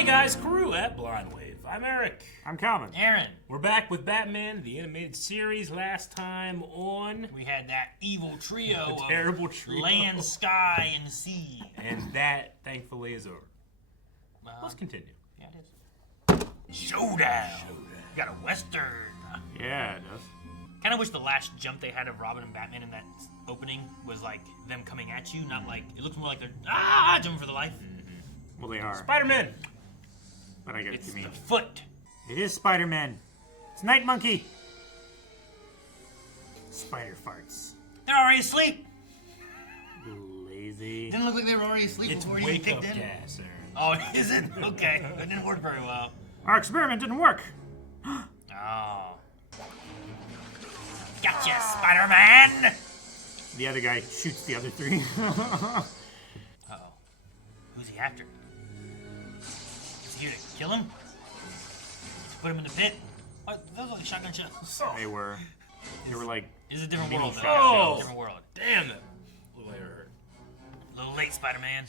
Hey guys, crew at Blindwave. I'm Eric. I'm Calvin. Aaron. We're back with Batman, the animated series. Last time on... We had that evil trio a terrible trio. Land, sky, and sea. And that, thankfully, is over. Let's continue. Yeah, it is. Showdown. We got a western. Yeah, it does. Kind of wish the last jump they had of Robin and Batman in that opening was like them coming at you, not like... It looks more like they're jumping for the life. Well, they are. Spider-Man. But I get It's what you mean. the foot. It is Spider-Man. It's Night Monkey. Spider farts. They're already asleep. Lazy. Didn't look like they were already asleep It's before you even wake-up kicked in. gas, Aaron. Oh, is it? Okay. It didn't work very well. Our experiment didn't work. Oh. Gotcha, Spider-Man! The other guy shoots the other three. Uh-oh. Who's he after? Is he here to kill him? To put him in the pit? What? Those are like shotgun shots. They were like... It's a different Mini world, though. shots. It's a different world. Damn it. Look like I hurt. A little late, Spider-Man.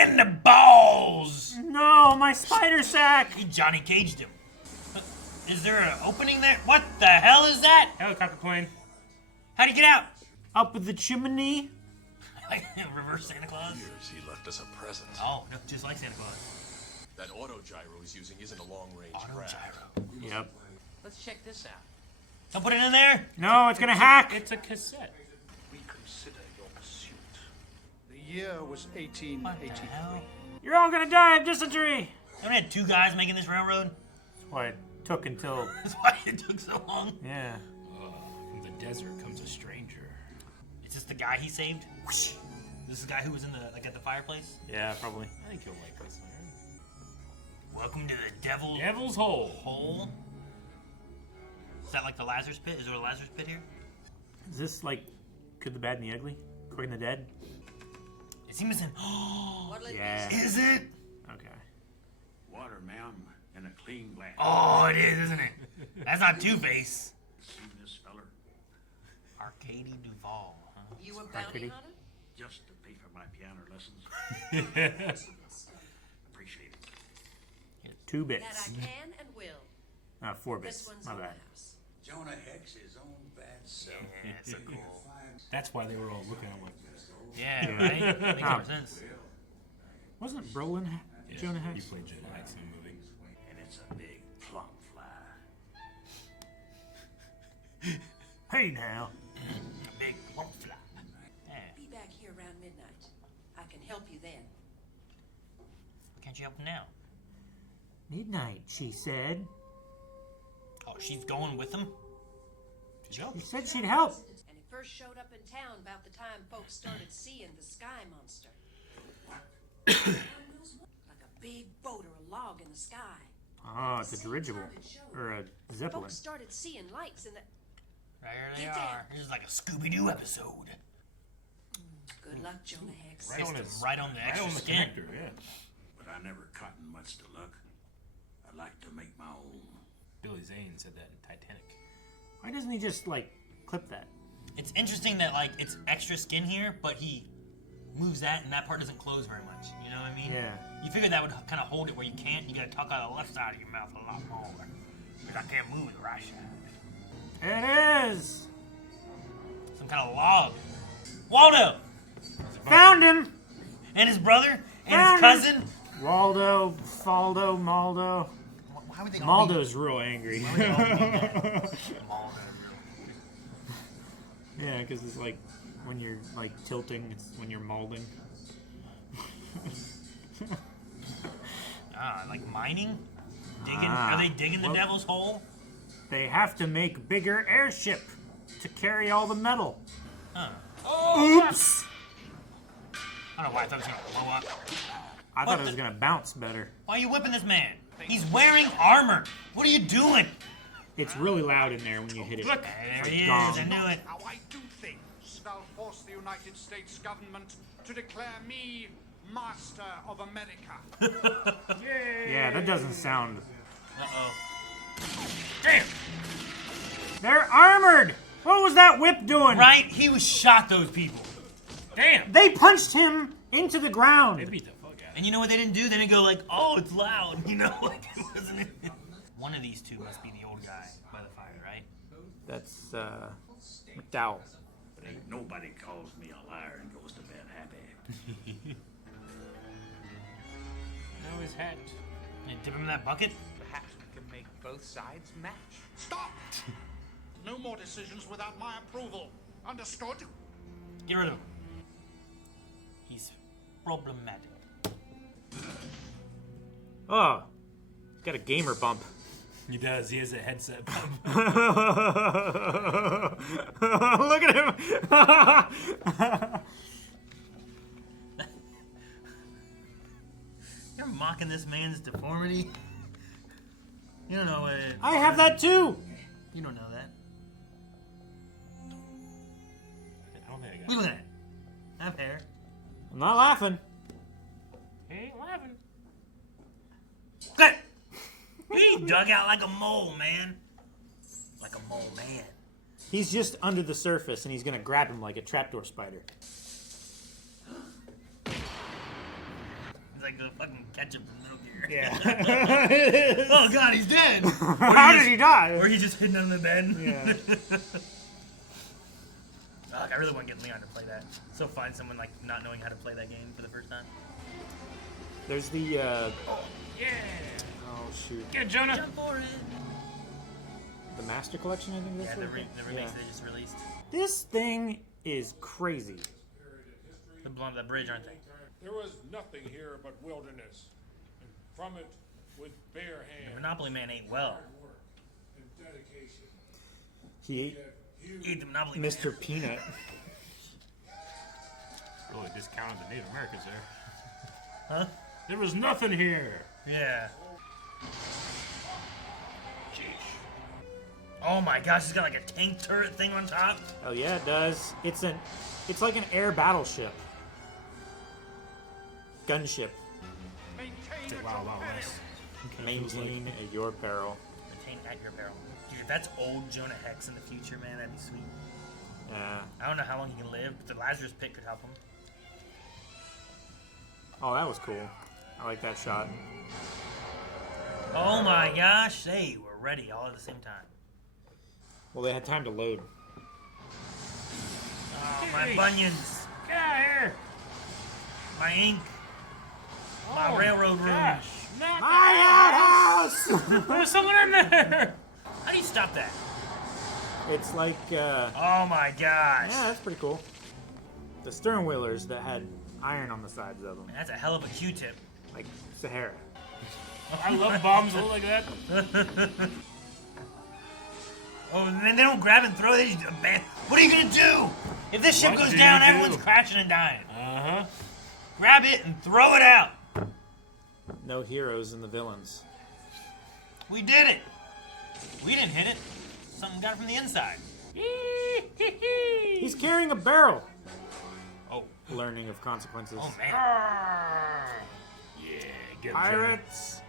In the balls! No, my spider sack! He Johnny Caged him. Is there an opening there? What the hell is that? Helicopter plane. How'd he get out? Up the chimney. Like reverse Santa Claus? Years he left us a present. Oh, no, just like Santa Claus. That auto gyro he's using isn't a long-range Auto grab. gyro. Yep. Let's check this out. Don't put it in there. No, it's gonna hack. It's a cassette. We consider your pursuit. The year was What the 1883. hell? You're all gonna die of dysentery. Don't we had two guys making this railroad? That's why it took until... That's why it took so long. Yeah. From the desert comes a stranger. Is this the guy he saved? Whoosh. This is the guy who was in the at the fireplace? Yeah, probably. I think you'll like this, Aaron. Welcome to the Devil's Hole. hole. Is that like the Lazarus pit? Is there a Lazarus pit here? Is this like Good, the Bad, and the Ugly? Quick and the Dead? Is he missing? Yeah. Is it? Okay. Water, ma'am, in a clean glass. Oh, it is, isn't it? That's not Two-Face. Seen this feller Arcady Duvall, huh? You a Arcady? bounty hunter? just to pay for my piano lessons. Appreciate it. 2 That bits. I can and will. 4 This bits. one's My on bad. the house. Jonah Hex his own bad self. Yeah, so cool. That's why they were all looking at him like this. Yeah, right? Makes more sense. Wasn't Brolin Jonah He Hex? played Jonah Hex in the movie. And it's a big plum fly. Hey now. A big plump fly. Yeah. Be back here around midnight. I can help you then. Why can't you help him now? Midnight, she said. Oh, she's going with him? She's helping. She said she'd help. And he first showed up in town about the time folks started seeing the sky monster. Like a big boat or a log in the sky. Oh, it's a dirigible. Or a Zeppelin. Folks started seeing lights in the... Right here they Get are. This is like a Scooby-Doo episode. Good luck, Jonah Hex. Right on his, Right on the right extra on the skin. connector, yeah. But I never cotton much to luck. I like to make my own. Billy Zane said that in Titanic. Why doesn't he just, like, clip that? It's interesting that, like, it's extra skin here, but he moves that and that part doesn't close very much. You know what I mean? Yeah. You figured that would kind of hold it where you can't. You gotta talk out of the left side of your mouth a lot more. Because I can't move the right side. It is! Some kind of log. Waldo! Found him! And his brother? And Found his cousin? Waldo, Faldo, Maldo. Why would they all Maldo's real angry. be Maldo? Yeah, because it's like when you're like tilting, it's when you're malding. Like mining? Digging? Ah, Are they digging the well- devil's hole? They have to make bigger airship to carry all the metal. Huh. Oops! I don't know why I thought it was gonna blow up. I What thought it was the- gonna bounce better. Why are you whipping this man? He's wearing armor. What are you doing? It's really loud in there when you hit it. Look. There Like he is. gong. I knew it. How I do things. Thou force the United States government to declare me master of America. Yeah, that doesn't sound. Uh-oh. Damn! They're armored! What was that whip doing? Right? He was shot those people. Damn! They punched him into the ground. They beat the fuck out And you know what they didn't do? They didn't go like, oh, it's loud. You know, like it wasn't. One of these two must be the old guy by the fire, right? That's McDowell. But ain't nobody calls me a liar and goes to bed happy. Now his hat. And dip him in that bucket. Perhaps we can make both sides match. Stop! No more decisions without my approval. Understood? Get rid of him. He's problematic. Oh, he's got a gamer bump. He does. He has a headset bump. Look at him. You're mocking this man's deformity. You don't know what it. I have that too. You don't know that. I don't think I got Look at that. I have hair. I'm not laughing. He ain't laughing. Good. He dug out like a mole, man. Like a mole, man. He's just under the surface, and he's gonna grab him like a trapdoor spider. He's like the fucking ketchup from Metal Gear. Yeah. Oh god, he's dead. How did he die? Or he's just hidden under the bed. Yeah. Fuck, I really want to get Leon to play that. So find someone like not knowing how to play that game for the first time. There's the. Yeah. Oh shoot. Get Jonah. Jump for it. The Master Collection, I think that's Yeah, what the it's remakes yeah. they just released. This thing is crazy. The blonde that bridge, aren't they? There was nothing here but wilderness, and from it, with bare The hands, Monopoly man ate well. work and dedication, He ate He ate the Monopoly man. Mr. Peanut. Really discounted the Native Americans there. Huh? There was nothing here. Yeah. Oh my gosh, it's got like a tank turret thing on top. Oh yeah, it does. It's like an air battleship. Gunship. Maintain Wow, wow, West. Maintain at your peril. Maintain at your peril. Dude, if that's old Jonah Hex in the future, man, that'd be sweet. Yeah. I don't know how long he can live, but the Lazarus pit could help him. Oh, that was cool. I like that shot. Oh my gosh, they were ready all at the same time. Well, they had time to load. Oh, my bunions. Get out of here. My ink. My Oh, railroad room. Gosh. Not My outhouse! There's someone in there. How do you stop that? It's like, Oh my gosh. yeah, that's pretty cool. The stern wheelers that had iron on the sides of them, Man, that's a hell of a Q-tip. like Sahara. I love bombs that look like that. Oh, and then they don't grab and throw. They just abandon. What are you gonna do? If this ship What goes do down, you do? everyone's crashing and dying. Uh-huh. Grab it and throw it out. No heroes in the villains. We did it. We didn't hit it. Something got it from the inside. He's carrying a barrel. Oh. Learning of consequences. Oh man. Yeah, get Pirates!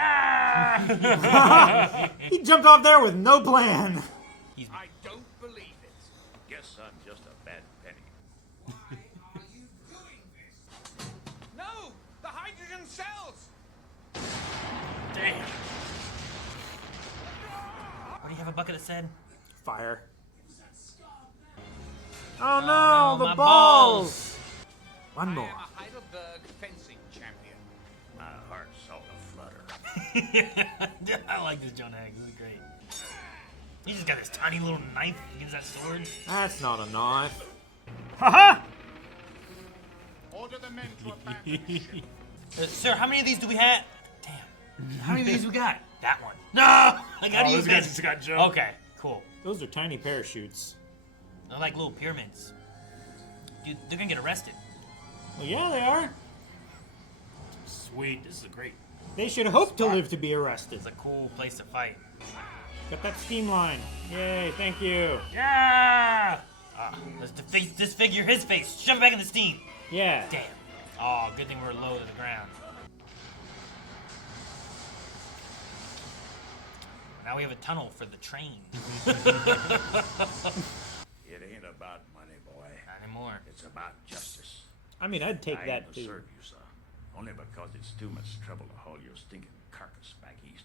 Ah! He jumped off there with no plan. I don't believe it. Guess I'm just a bad penny. No! The hydrogen cells! Damn. What do you have a bucket that said? Fire. Oh no, no, the my balls! One I more. am a Heidelberg fencing champion. My heart's all aflutter. I like this Jonah Hex. This is great. He just got this tiny little knife against that sword. That's not a knife. Haha! Order the men to abandon the ship. Sir, how many of these do we have? Damn. How many of these we got? That one. No! Like, how do Oh, you this guy get? just got jumped. Okay, cool. Those are tiny parachutes. They're like little pyramids. Dude, they're gonna get arrested. Well, yeah, they are. Sweet. This is a great. They should hope to live to be arrested. It's a cool place to fight. Got that steam line. Yay, thank you. Yeah. Let's disfigure his face. Shove it back in the steam. Yeah. Damn. Oh, good thing we're low to the ground. Now we have a tunnel for the train. It ain't about money, boy. Not anymore. It's about justice. I mean, I'd take I that aim to too. serve you, sir. Only because it's too much trouble to haul your stinking carcass back east.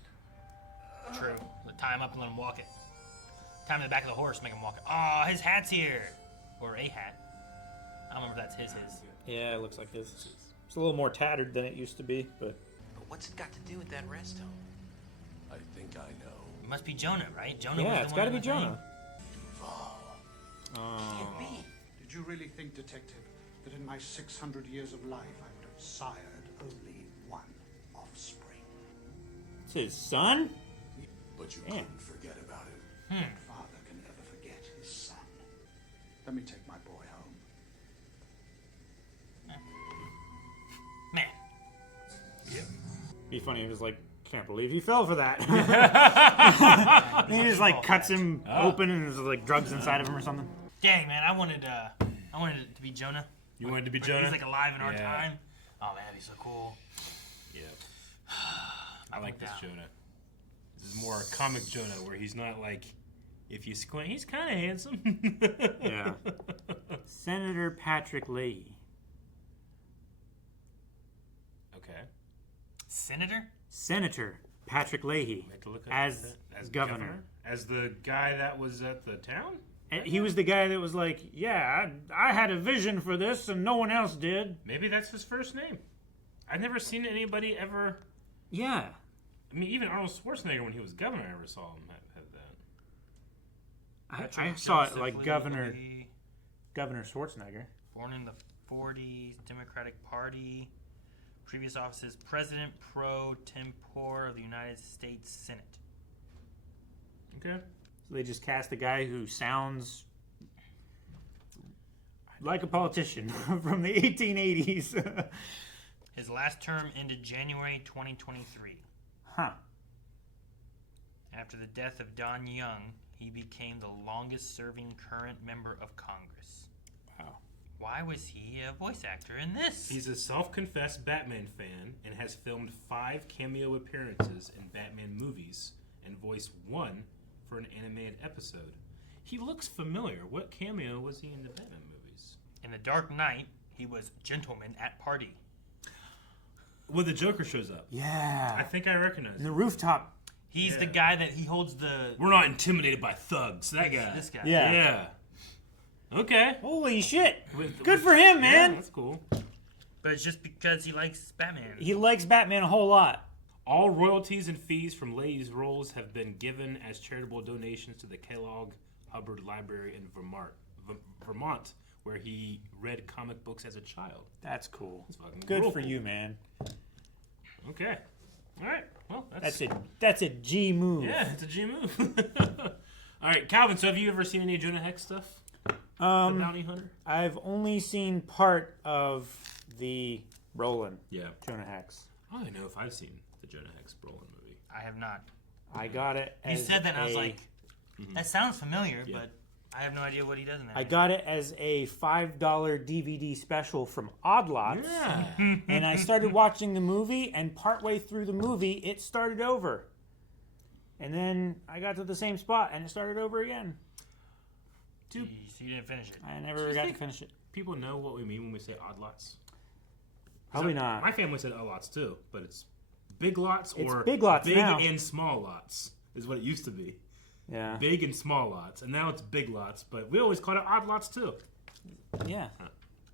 True. Tie him up and let him walk it. Tie him to the back of the horse, make him walk it. Oh, his hat's here. Or a hat. I don't remember if that's his. Yeah, it looks like his. It's a little more tattered than it used to be, but... But what's it got to do with that rest home? I think I know. It must be Jonah, right? Jonah was Yeah, the it's one gotta in be the thing. Jonah. Can't be. Did you really think, Detective, that in my 600 years of life I would have sired only one offspring? It's his son? But you Damn. couldn't forget about him. What father can ever forget his son? Let me take my boy home. Man. Be funny if it was like, can't believe he fell for that. And he just like cuts him open and there's like drugs inside of him or something. Dang, man, I wanted it to be Jonah. You wanted to be But Jonah? He's like alive in our Yeah. time. Oh man, that'd be so cool. Yeah. I like this Jonah. This is more a comic Jonah where he's not like, if you squint, he's kind of handsome. Yeah. Senator Patrick Leahy. Okay. Senator Patrick Leahy I have to look up as that. As governor. As the guy that was at the town? And he was the guy that was like, yeah, I had a vision for this and no one else did. Maybe that's his first name. I've never seen anybody ever. Yeah. I mean, even Arnold Schwarzenegger, when he was governor, I never saw him have that. I saw it Joseph like Leahy, Governor Schwarzenegger. born in the 40s, Democratic Party. Previous offices, President pro tempore of the United States Senate. Okay. So they just cast a guy who sounds like a politician from the 1880s. His last term ended January 2023. Huh. After the death of Don Young, he became the longest-serving current member of Congress. Wow. Why was he a voice actor in this? He's a self-confessed Batman fan and has filmed 5 cameo appearances in Batman movies and voiced 1 for an animated episode. He looks familiar. What cameo was he in the Batman movies? In The Dark Knight, he was Gentleman at Party. Well, the Joker shows up. Yeah. I think I recognize In the him. rooftop. He's the Yeah. guy that he holds the... We're not intimidated by thugs. That guy. This guy. Yeah. Yeah. Okay. Holy shit. With- Good for him, man. Yeah, that's cool. But it's just because he likes Batman. He likes Batman a whole lot. All royalties and fees from Leahy's roles have been given as charitable donations to the Kellogg Hubbard Library in Vermont, where he read comic books as a child. That's cool. That's fucking Good real for cool. you, man. Okay. All right. Well, That's a G move. Yeah, it's a G move. All right, Calvin. So, have you ever seen any Jonah Hex stuff? The Bounty Hunter. I've only seen part of the Roland Yeah. Jonah Hex. I don't know if I've seen the Jonah Hex Brolin movie. I have not. I got it. You as said that, and I was a- like, that sounds familiar, Yeah. but I have no idea what he does in that. I got it as a $5 DVD special from Odd Lots. Yeah. And I started watching the movie, and partway through the movie, it started over. And then I got to the same spot, and it started over again. Jeez, you didn't finish it. I Do never you got to think- finish it. People know what we mean when we say odd lots. Probably not. My family said odd lots too, but it's big lots It's or big lots big now. and small lots is what it used to be. Yeah. Big and small lots, and now it's big lots. But we always called it odd lots too. Yeah.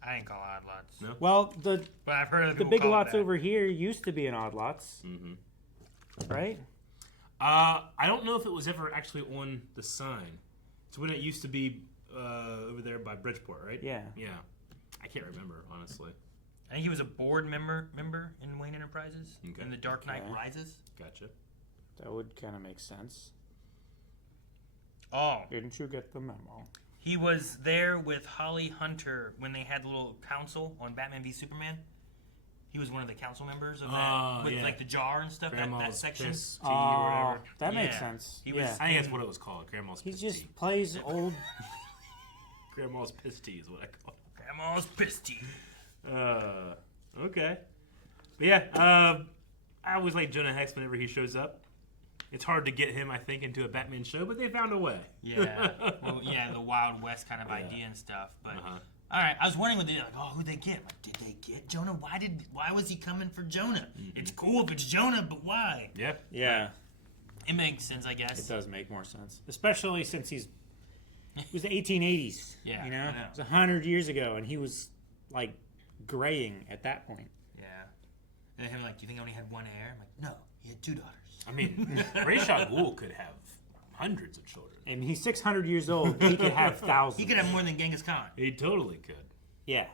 I ain't call it Odd Lots. No? Well, the But I've heard of the people big call it lots that. over here used to be an Odd Lots. Mm-hmm. Right? I don't know if it was ever actually on the sign. It's when it used to be over there by Bridgeport, right? Yeah. Yeah. I can't remember honestly. I think he was a board member in Wayne Enterprises Okay. in The Dark Knight Okay. Rises. Gotcha. That would kind of make sense. Oh, Didn't you get the memo? he was there with Holly Hunter when they had the little council on Batman v Superman. He was one of the council members of that, with yeah. like the jar and stuff. That Grandma's section. Piss tea or Oh, whatever. that makes Yeah. sense. He was- Yeah. I think that's what it was called. Grandma's He Piss just tea. plays old. Grandma's Piss tea is what I call it. Grandma's pissed. Okay. But yeah, I always like Jonah Hex whenever he shows up. It's hard to get him, I think, into a Batman show, but they found a way. Yeah, well, yeah, the Wild West kind of idea and stuff. But All right, I was wondering who'd they get? Like, did they get Jonah? Why was he coming for Jonah? It's cool if it's Jonah, but why? Yeah. Yeah. It makes sense, I guess. It does make more sense, especially since it was the 1880s. Yeah, you know, I know. it was 100 years ago, and he was like graying at that point. Yeah. And then him like, do you think he only had one heir? I'm like, no, he had 2 daughters. I mean, Ra's al Ghul could have hundreds of children. And he's 600 years old. He could have thousands. He could have more than Genghis Khan. He totally could. Yeah.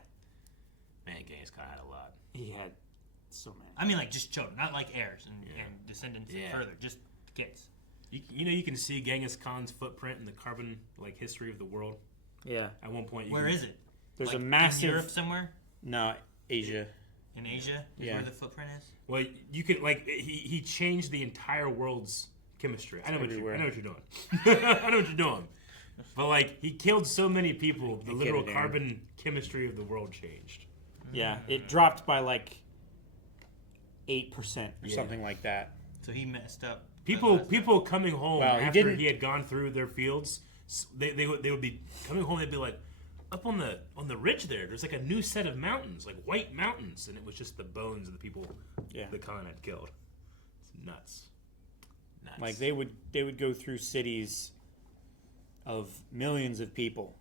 Man, Genghis Khan had a lot. He had so many. I mean, like just children, not like heirs and descendants and further, just kids. You know, you can see Genghis Khan's footprint in the carbon history of the world. Yeah. At one point, Where is it? There's like a massive. in Europe somewhere. No, Asia. In Asia, is where the footprint is. Well, you could he changed the entire world's chemistry. I know what you're doing. I know what you're doing. But like he killed so many people, the literal carbon chemistry of the world changed. Yeah, it dropped by like 8% or something like that. So he messed up. People coming home after he had gone through their fields, they would be coming home. They'd be like, up on the ridge there's like a new set of mountains, like white mountains, and it was just the bones of the people the Khan had killed. It's nuts. Like they would go through cities of millions of people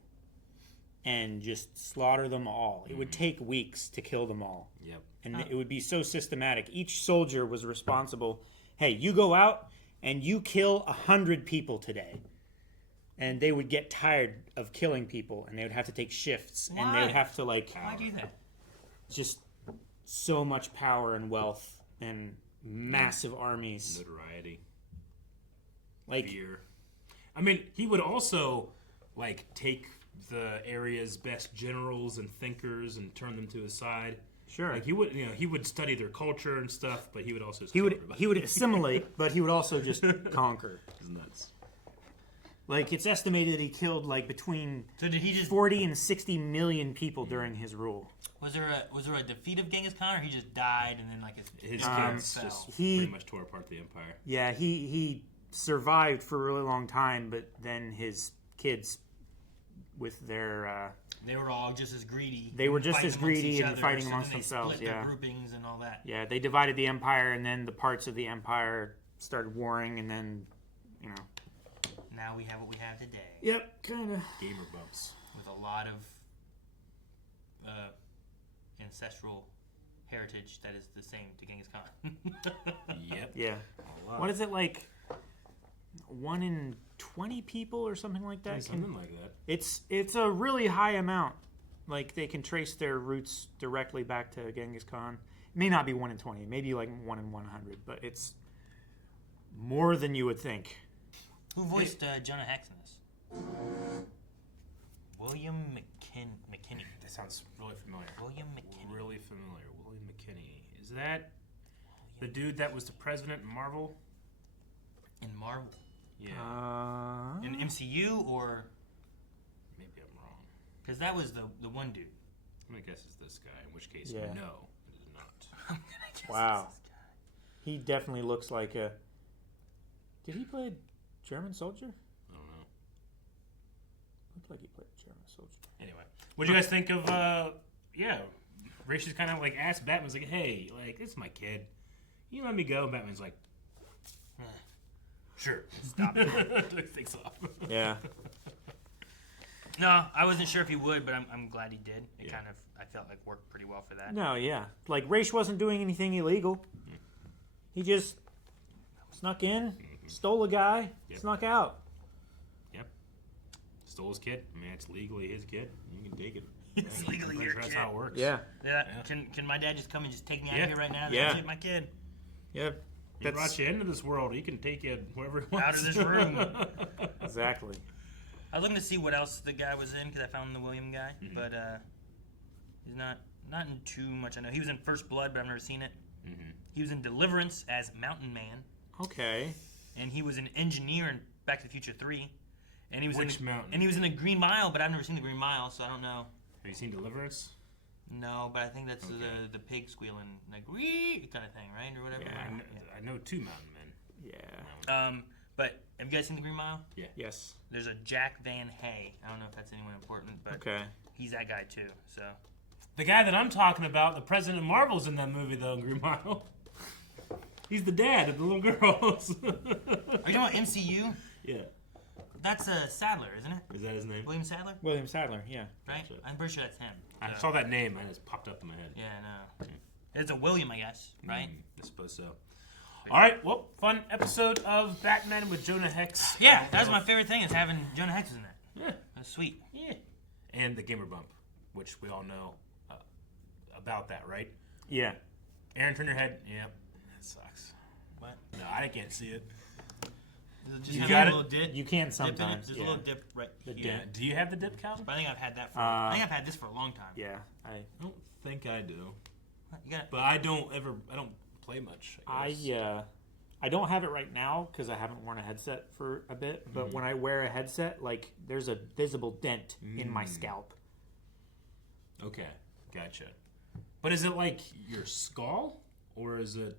and just slaughter them all. It would take weeks to kill them all. Yep. And it would be so systematic. Each soldier was responsible. Hey, you go out and you kill 100 people today. And they would get tired of killing people, and they would have to take shifts, and they would have to Why do that? Just so much power and wealth and massive armies, notoriety, like fear. I mean, he would also take the area's best generals and thinkers and turn them to his side. Sure. Like he would study their culture and stuff, but he would also he would assimilate, but he would also just conquer. It's nuts. Like it's estimated he killed between 40 and 60 million people during his rule. Was there a defeat of Genghis Khan, or he just died and then his kids just pretty much tore apart the empire? Yeah, he survived for a really long time, but then his kids, with their they were all just as greedy. They were just as greedy and fighting so amongst then themselves. Split their groupings and all that. Yeah, they divided the empire, and then the parts of the empire started warring, and then Now we have what we have today. Yep, kind of. Gamer bumps. With a lot of ancestral heritage that is the same to Genghis Khan. Yep. Yeah. What is it like? 1 in 20 people or something like that? Something like that. It's a really high amount. Like they can trace their roots directly back to Genghis Khan. It may not be 1 in 20, maybe like 1 in 100, but it's more than you would think. Who voiced Jonah Hex in this? William McKinney. That sounds really familiar. William McKinney. Really familiar. William McKinney. Is that the dude that was the president in Marvel? In Marvel? Yeah. In MCU or? Maybe I'm wrong. Because that was the one dude. I'm gonna guess it's this guy. In which case, Yeah. no, it is not. I'm gonna guess Wow. it's this guy. He definitely looks like a... Did he play a German soldier? I don't know. Looked like he played a German soldier. Anyway, what do you guys think of? Rachel's kind of asked Batman's like, "Hey, this is my kid. You let me go?" And Batman's like, "Sure." Stop it. Takes off. Yeah. No, I wasn't sure if he would, but I'm glad he did. It kind of, I felt like, worked pretty well for that. No, yeah. Ra's wasn't doing anything illegal. He just snuck in, stole a guy, snuck out. Yep. Stole his kid. I mean, it's legally his kid. You can take it. It's legally your That's kid. how it works. Yeah. Can my dad just come and just take me out of here right now? Yeah. That's my kid. Yep. He brought you into this world. He can take you wherever he wants. Out of this room. Exactly. I was looking to see what else the guy was in because I found the William guy, but he's not in too much. I know he was in First Blood, but I've never seen it. He was in Deliverance as Mountain Man. Okay. And he was an engineer in Back to the Future 3. And he was Mountain? And he was in the Green Mile, but I've never seen the Green Mile, so I don't know. Have you seen Deliverance? No, but I think that's the pig squealing, wee kind of thing, right, or whatever. Yeah, I know 2 Mountain Men. Yeah. But have you guys seen the Green Mile? Yeah. Yes. There's a Jack Van Hay. I don't know if that's anyone important, but Okay. he's that guy too. So The guy that I'm talking about, the president of Marvel's in that movie, though, Green Mile. He's the dad of the little girls. Are you talking about MCU? Yeah. That's Sadler, isn't it? Is that his name? William Sadler? William Sadler, yeah. Right? Gotcha. I'm pretty sure that's him. I So- saw that name and it's popped up in my head. Yeah, no. It's a William, I guess, right? I suppose so. All right, well, fun episode of Batman with Jonah Hex. Yeah, that was my favorite thing, is having Jonah Hex in that. Yeah. That's sweet. Yeah. And the gamer bump, which we all know about that, right? Yeah. Aaron, turn your head. Yep. That sucks. What? No, I can't see it. Just You have got a it? little dip. You can Dip in it. sometimes. There's yeah. a little dip right The here. dent. Do you have the dip, Calvin? But I think I've had that for. Uh, I think I've had this for a long time. Yeah. I don't think I do. You gotta, But I don't play much. I guess. I don't have it right now because I haven't worn a headset for a bit. But when I wear a headset, like there's a visible dent in my scalp. Okay, gotcha. But is it like your skull, or is it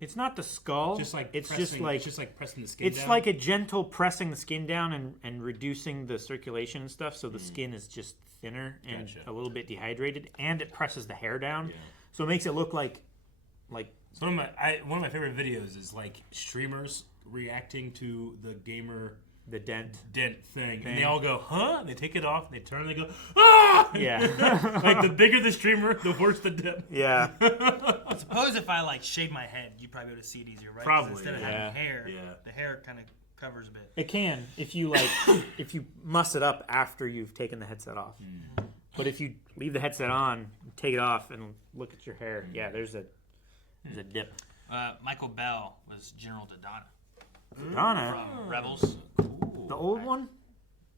It's not the skull. just like it's pressing, just like it's just like pressing the skin it's down? like a gentle pressing the skin down and reducing the circulation and stuff, so the skin is just thinner and Gotcha. a little bit dehydrated, and it presses the hair down, Yeah. so it makes it look like. So one of my favorite videos is like streamers reacting to the gamer The dent. thing, and they all go, "Huh?" And they take it off, and they turn, and they go, "Ah!" Yeah. Like the bigger the streamer, the worse the dip. Yeah. I suppose if I like shave my head, you'd probably be able to see it easier, right? 'Cause Probably, instead of yeah. having hair, Yeah. the hair kind of covers a bit. It can if you if you muss it up after you've taken the headset off. But if you leave the headset on, take it off, and look at your hair, yeah, there's a dip. Michael Bell was General Dodonna Donna, from Rebels. the old one.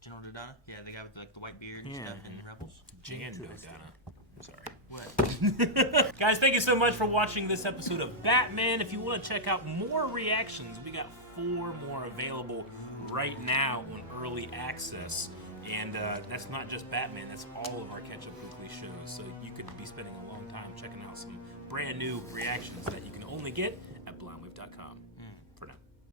General Dodonna? Yeah, the guy with like the white beard and Yeah. stuff in Rebels. Jan Dodonna. Sorry. What? Guys, thank you so much for watching this episode of Batman. If you want to check out more reactions, we got 4 more available right now on early access. And that's not just Batman, that's all of our Catch Up Weekly shows. So you could be spending a long time checking out some brand new reactions that you can only get at blindwave.com.